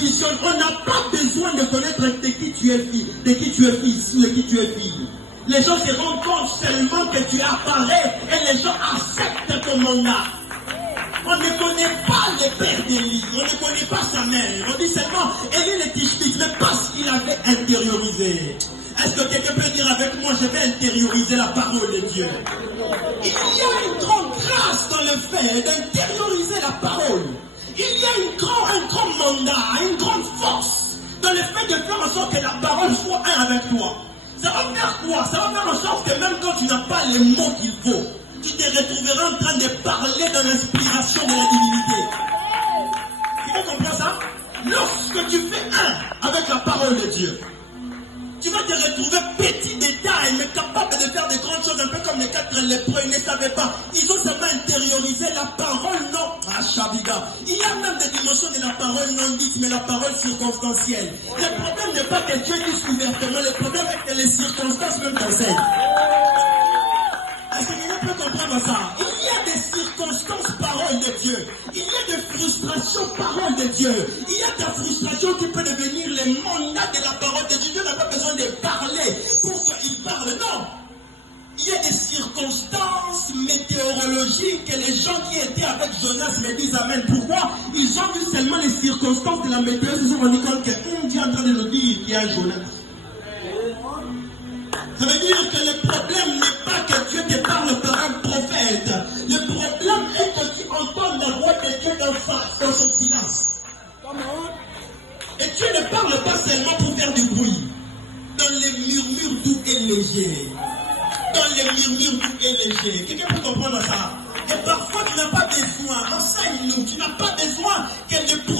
visionnes, on n'a pas besoin de connaître de qui tu es fils ou de qui tu es fille. Les gens se rendent compte seulement que tu apparais et les gens acceptent ton mandat. On ne connaît pas le père d'Élie, on ne connaît pas sa mère. On dit seulement, Élie le Tishbite, mais parce qu'il avait intériorisé. Est-ce que quelqu'un peut dire avec moi, je vais intérioriser la parole de Dieu? Il y a une grande grâce dans le fait d'intérioriser la parole. Il y a un grand mandat, une grande force dans le fait de faire en sorte que la parole soit un avec toi. Ça va faire quoi? Ça va faire en sorte que même quand tu n'as pas les mots qu'il faut, tu te retrouveras en train de parler dans l'inspiration de la divinité. Tu comprends ça? Lorsque tu fais un avec la parole de Dieu, tu vas te retrouver petit détail, mais capable de faire de grandes choses, un peu comme les 4 lépreux, ils ne savaient pas. Ils ont seulement intériorisé la parole non. Ah, Shabiga. Il y a même des dimensions de la parole non dite, mais la parole circonstancielle. Le problème n'est pas que Dieu dise ouvertement, le problème est que les circonstances même t'enseignent. Est-ce que quelqu'un peut comprendre ça? Il y a des circonstances parole de Dieu. Il y a des frustrations parole de Dieu. Il y a ta frustration qui peut devenir le mandat de la parole de Dieu. Dieu n'a pas besoin de parler pour qu'il parle. Non. Il y a des circonstances météorologiques que les gens qui étaient avec Jonas me disent amen. Pourquoi? Ils ont vu seulement les circonstances de la météo. Ils se sont rendus compte que Dieu est en train de nous dire qu'il y a Jonas. Ça veut dire que le problème n'est pas que Dieu te parle par un prophète. Le problème est que tu entends la voix de Dieu dans son silence. Et Dieu ne parle pas seulement pour faire du bruit. Dans les murmures doux et légers. Dans les murmures doux et légers. Quelqu'un peut comprendre ça? Et parfois tu n'as pas besoin. Enseigne-nous. Tu n'as pas besoin que le